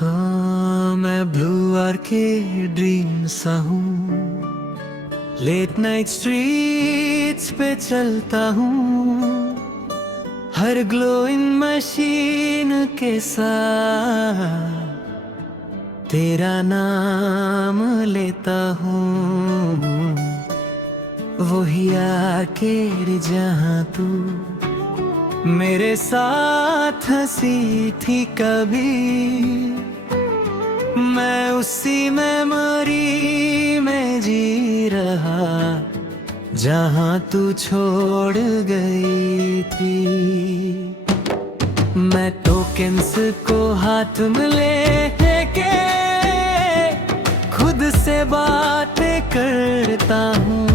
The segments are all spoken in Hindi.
हाँ, मैं ब्लू आर के ड्रीम सा हूँ, लेट नाइट स्ट्रीट्स पे चलता हूँ, हर ग्लोइंग मशीन के साथ तेरा नाम लेता हूँ। वही आके जहाँ तू मेरे साथ हंसी थी कभी, मैं उसी मेमोरी में जी रहा जहाँ तू छोड़ गई थी। मैं टोकेंस को हाथ में लेके खुद से बातें करता हूँ,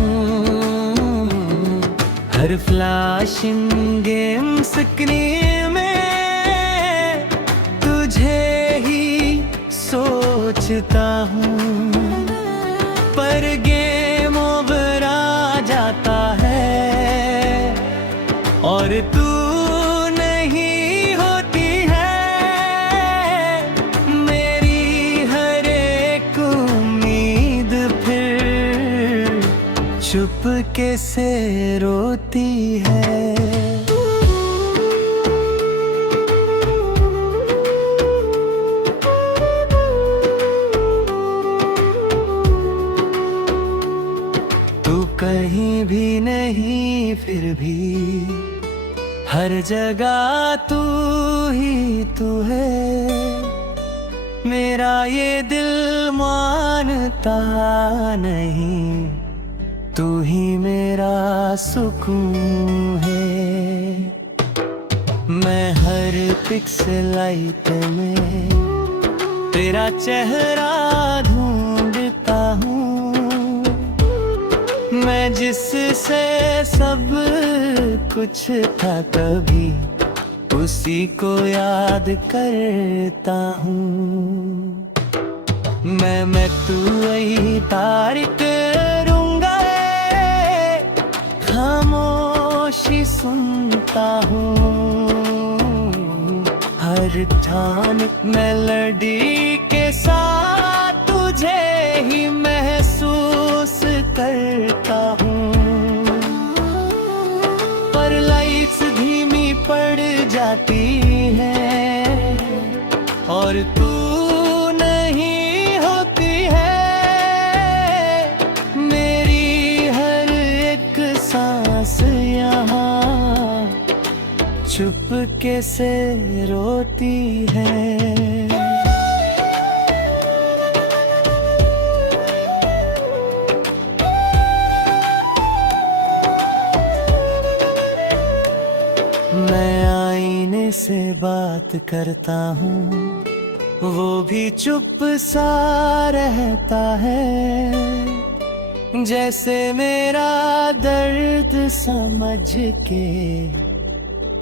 हर फ्लैशिंग गेम स्क्रीन में तुझे ही सोचता हूँ, पर गेम ओवर आ जाता है और तू नहीं होती है। मेरी हर एक उम्मीद फिर चुपके से रोती है। कहीं भी नहीं फिर भी हर जगह तू ही तू है, मेरा ये दिल मानता नहीं, तू ही मेरा सुकून है। मैं हर पिक्सेलाइट में तेरा चेहरा ढूंढता हूँ, मैं जिससे सब कुछ था कभी उसी को याद करता हूँ। मैं तू वही तारीफ करूँगा, खामोशी सुनता हूँ, हर ठान मेलोडी के साथ तुझे ही महसूस करता हूँ, पर लाइट्स धीमी पड़ जाती है और तू नहीं होती है। मेरी हर एक सांस यहाँ चुपके से रोती है। मैं आईने से बात करता हूँ, वो भी चुप सा रहता है, जैसे मेरा दर्द समझ के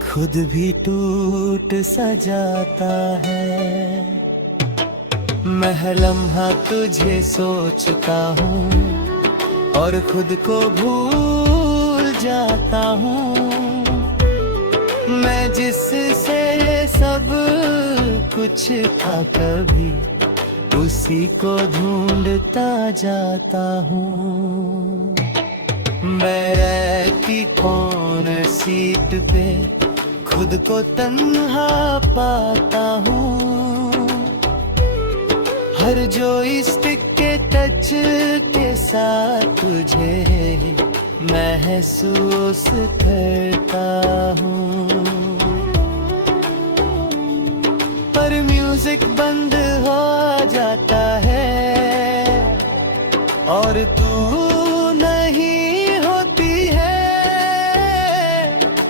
खुद भी टूट सा जाता है। मैं हर लम्हा तुझे सोचता हूँ और खुद को भूल जाता हूँ, मैं जिससे सब कुछ था कभी उसी को ढूंढता जाता हूँ। मैं रहती कौन सीट पे खुद को तन्हा पाता हूँ, हर जॉयस्टिक के टच के साथ तुझे महसूस करता हूँ, पर म्यूजिक बंद हो जाता है और तू नहीं होती है।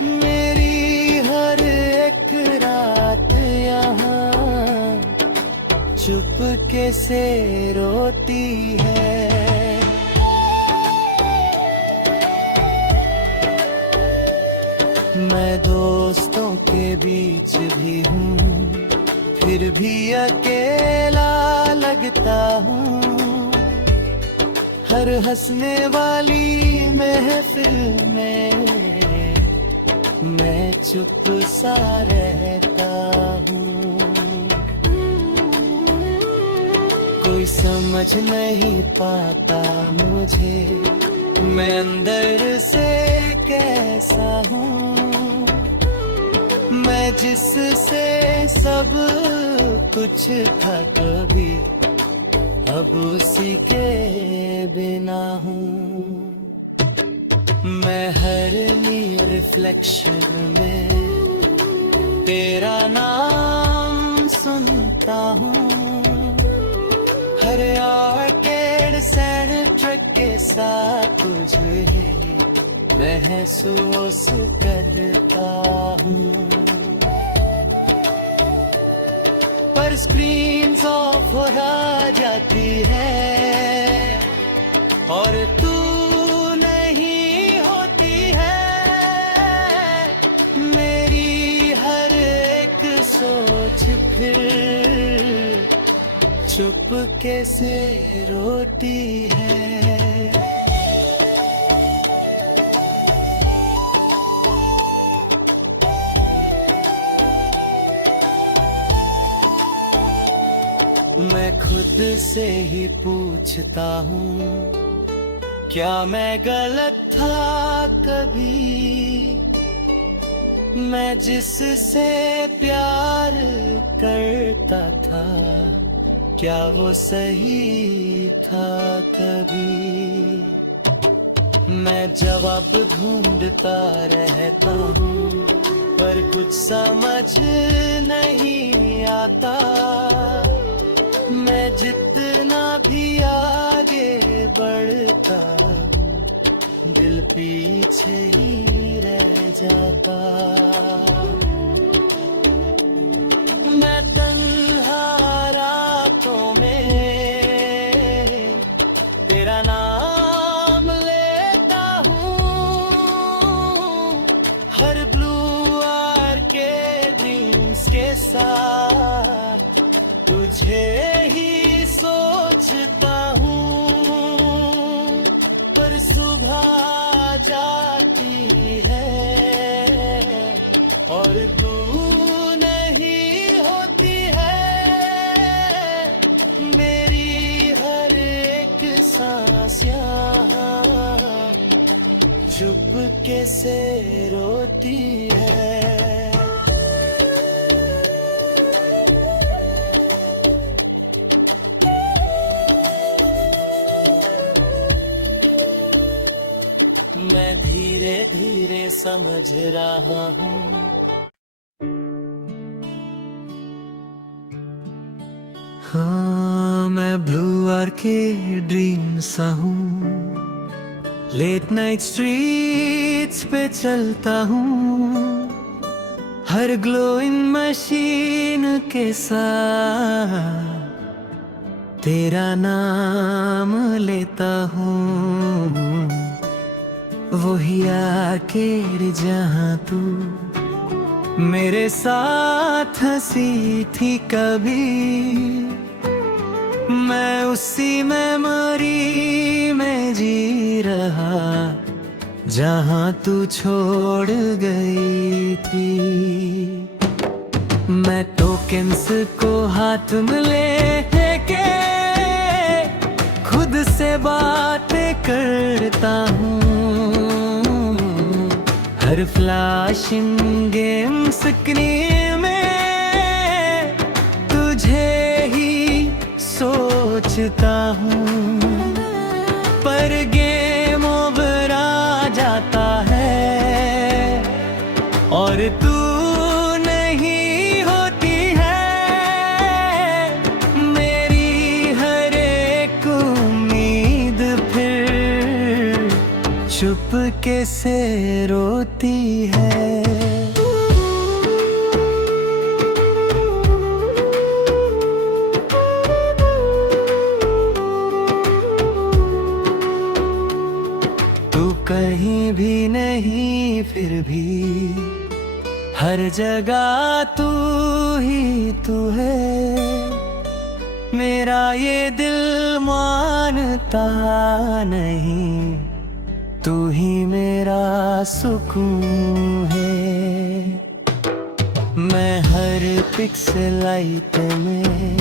मेरी हर एक रात यहाँ चुपके से रोती है। मैं दोस्तों के बीच भी हूँ, फिर भी अकेला लगता हूँ, हर हंसने वाली महफिल में मैं चुप सा रहता हूँ। कोई समझ नहीं पाता मुझे, मैं अंदर से कैसा हूँ। मैं जिससे सब कुछ था कभी, अब उसी के बिना हूँ। मैं हर रिफ्लेक्शन में तेरा नाम सुनता हूँ, हर आर्केड सैंड ट्रक के साथ तुझे महसूस करता हूँ। पर स्क्रीन्स ऑफ हो जाती है और तू नहीं होती है, मेरी हर एक सोच फिर चुपके से रोती है। मैं खुद से ही पूछता हूँ, क्या मैं गलत था कभी? मैं जिससे प्यार करता था, क्या वो सही था कभी? मैं जवाब ढूंढता रहता हूँ, पर कुछ समझ नहीं आता। मैं जितना भी आगे बढ़ता हूँ, दिल पीछे ही रह जाता। मैं तन्हा रातों में तेरा नाम लेता हूँ, हर ब्लू आर के ड्रीम्स के साथ तुझे ही सोचता हूँ। पर सुबह जाती है और तू नहीं होती है, मेरी हर एक सांस यहाँ चुपके से रोती है। मैं धीरे धीरे समझ रहा हूँ, हाँ मैं ब्लू आर के ड्रीम सा हूँ। लेट नाइट स्ट्रीट्स पे चलता हूँ, हर ग्लोइंग मशीन के साथ तेरा नाम लेता हूँ। वही आर्केड जहाँ तू मेरे साथ हंसी थी कभी, मैं उसी मेमोरी में जी रहा जहाँ तू छोड़ गई थी। मैं टोकन्स को हाथ में लेके खुद से बातें करता हूँ, हर फ्लैशिंग गेम स्क्रीन में तुझे ही सोचता हूँ। पर गेम ओवर आ जाता है और तू नहीं होती है, मेरी हर एक उम्मीद फिर चुपके से रोती है। तू कहीं भी नहीं फिर भी हर जगह तू ही तू है, मेरा ये दिल मानता नहीं, तू ही मेरा सुकून है। मैं हर पिक्सेल लाइट में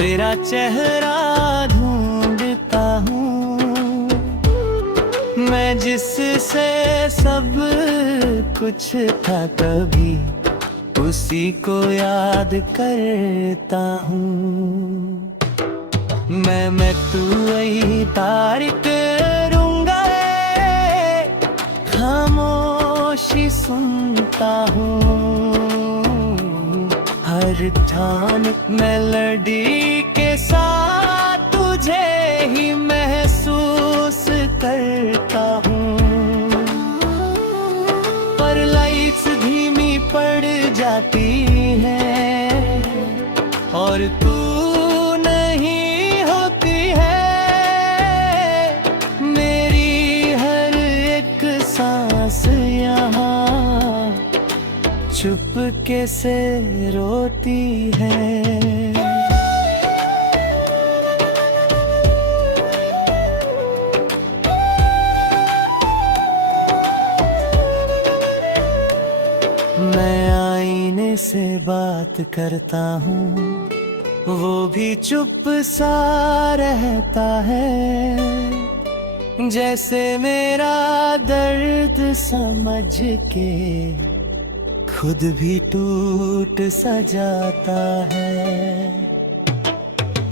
तेरा चेहरा ढूंढता हूँ मैं, जिससे सब कुछ था कभी, उसी को याद करता हूँ। मैं तू वही तारीख करूँगा, खामोशी सुनता हूँ हर ठान मेलोडी के साथ तुझे ही महसूस करता हूँ। पर लाइट्स धीमी पड़ जाती है और तू नहीं होती है, मेरी हर एक सांस यहाँ चुपके से रोती है। मैं आईने से बात करता हूँ, वो भी चुप सा रहता है, जैसे मेरा दर्द समझ के खुद भी टूट सा जाता है।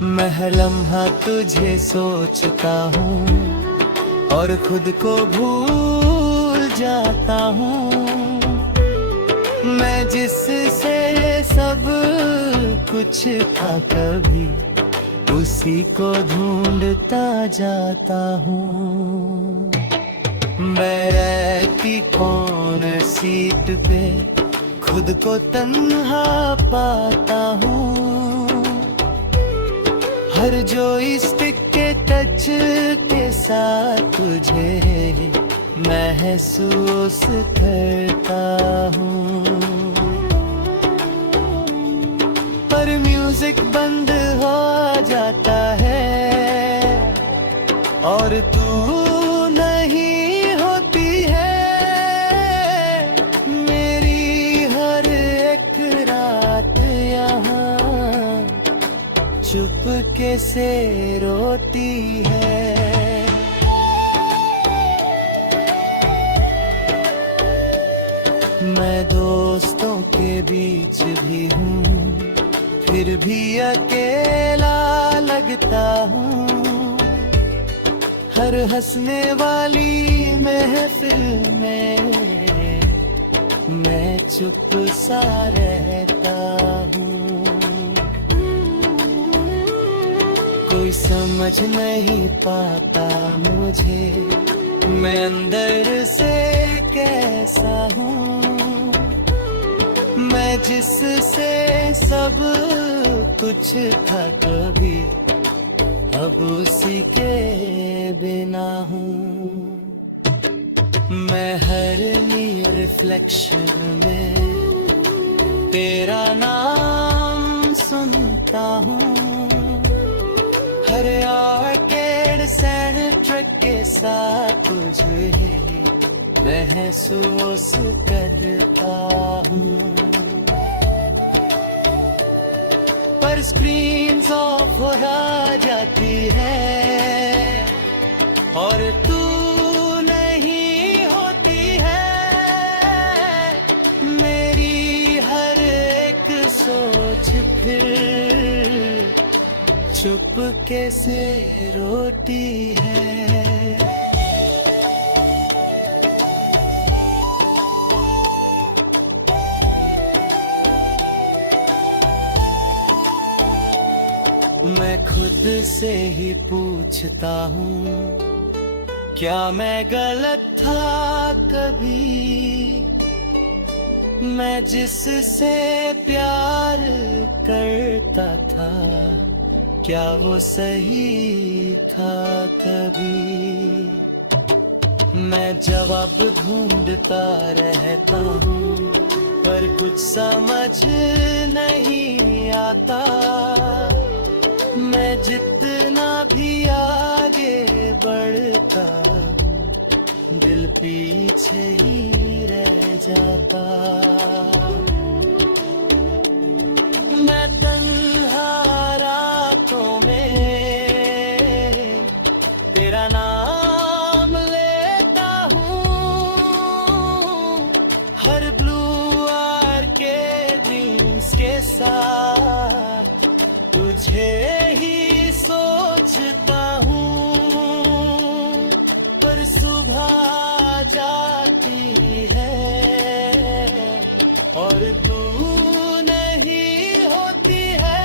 मैं हर लम्हा तुझे सोचता हूँ और खुद को भूल जाता हूँ। मैं जिससे सब कुछ था कभी, उसी को ढूंढता जाता हूँ। मैं रहती कौन सीट पे खुद को तन्हा पाता हूँ, हर जो स्टिक के टच के साथ तुझे महसूस करता हूँ। पर म्यूजिक बंद हो जाता है और तू नहीं होती है, मेरी हर एक रात यहाँ चुपके से रोती है। मैं दोस्तों के बीच भी हूँ, फिर भी अकेला लगता हूँ। हर हंसने वाली महफिल में मैं चुप सा रहता हूँ। कोई समझ नहीं पाता मुझे, मैं अंदर से कैसा हूँ। मैं जिससे सब कुछ था कभी, अब उसी के बिना हूँ। मैं हर रिफ्लेक्शन में तेरा नाम सुनता हूँ, हर आर्केड सैंड ट्रक के साथ तुझे महसूस करता हूँ। पर स्क्रीन्स ऑफ हो जाती है और तू नहीं होती है, मेरी हर एक सोच फिर चुपके से रोती है। मैं खुद से ही पूछता हूँ, क्या मैं गलत था कभी? मैं जिससे प्यार करता था, क्या वो सही था कभी? मैं जवाब ढूंढता रहता हूँ, पर कुछ समझ नहीं आता। मैं जितना भी आगे बढ़ता हूँ, दिल पीछे ही रह जाता। मैं तन्हा राह साथ तुझे ही सोचता हूँ, पर सुबह जाती है और तू नहीं होती है।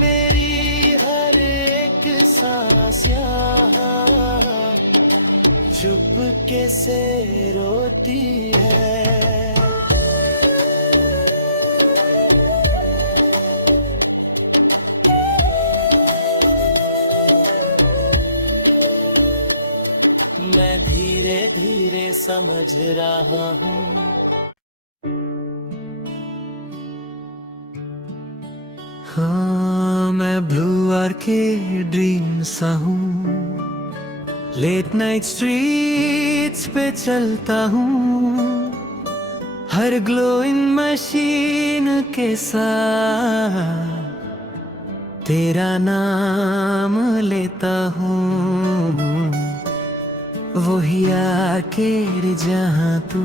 मेरी हर एक सांस यहाँ चुपके से रोती है। मैं धीरे धीरे समझ रहा हूँ, हाँ मैं ब्लू आर के ड्रीम सा हूँ। लेट नाइट स्ट्रीट्स पे चलता हूँ, हर ग्लोइंग मशीन के साथ तेरा नाम लेता हूँ। वही आखिर जहाँ तू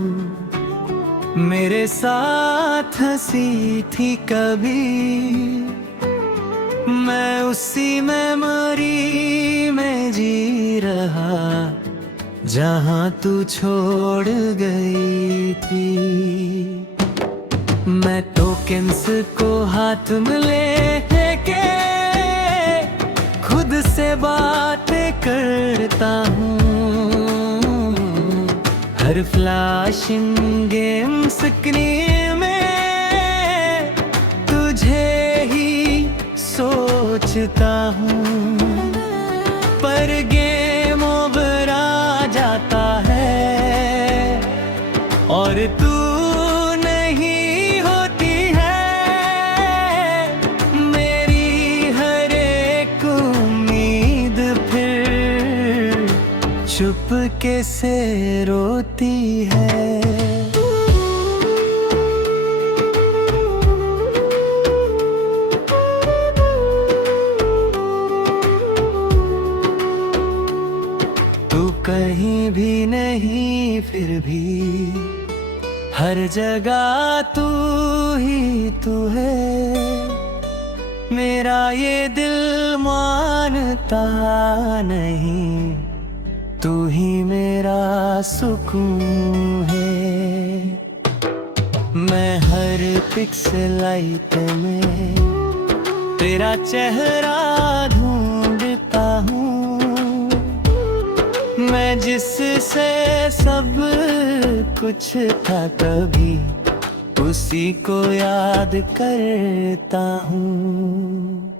मेरे साथ हंसी थी कभी, मैं उसी मेमोरी में जी रहा जहाँ तू छोड़ गई थी। मैं टोकन्स को हाथ में लेके खुद से बातें करता हूँ। हर फ्लैशिंग गेम स्क्रीन में तुझे ही सोचता हूँ, पर गेम ओवर आ जाता है और तू नहीं होती है। मेरी हर एक उम्मीद फिर चुपके से रोती है। तू कहीं भी नहीं फिर भी हर जगह तू ही तू है। मेरा ये दिल मानता नहीं, तू ही मेरा सुकून है। मैं हर पिक्सल लाइट में तेरा चेहरा ढूंढता हूँ। मैं जिससे सब कुछ था कभी उसी को याद करता हूँ।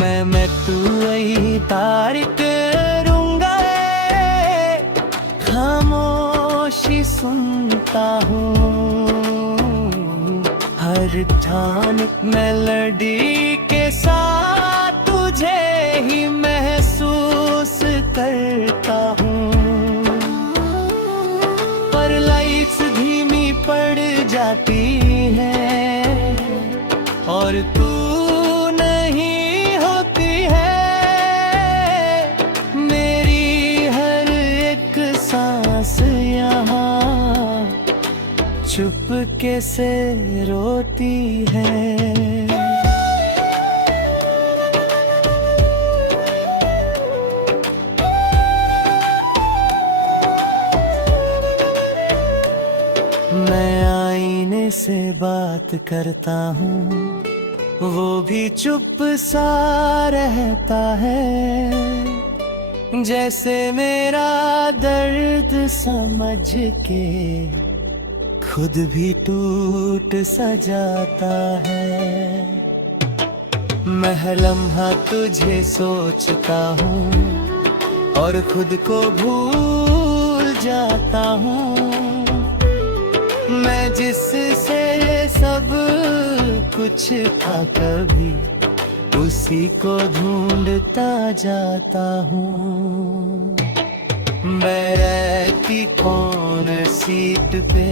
मैं तू वही तारीख करूँगा, खामोशी सुनता हूँ। हर ठान मेलोडी के साथ तुझे ही महसूस करता हूँ। पर लाइट्स धीमी पड़ जाती है और तू नहीं होती है। मेरी हर एक सांस यहाँ चुपके से रोती है। मैं आईने से बात करता हूँ, वो भी चुप सा रहता है। जैसे मेरा दर्द समझ के खुद भी टूट सा जाता है। मैं हर लम्हा तुझे सोचता हूँ और खुद को भूल जाता हूँ। मैं जिससे सब कुछ था कभी उसी को ढूंढता जाता हूँ। मैं रहती कौन सीट पे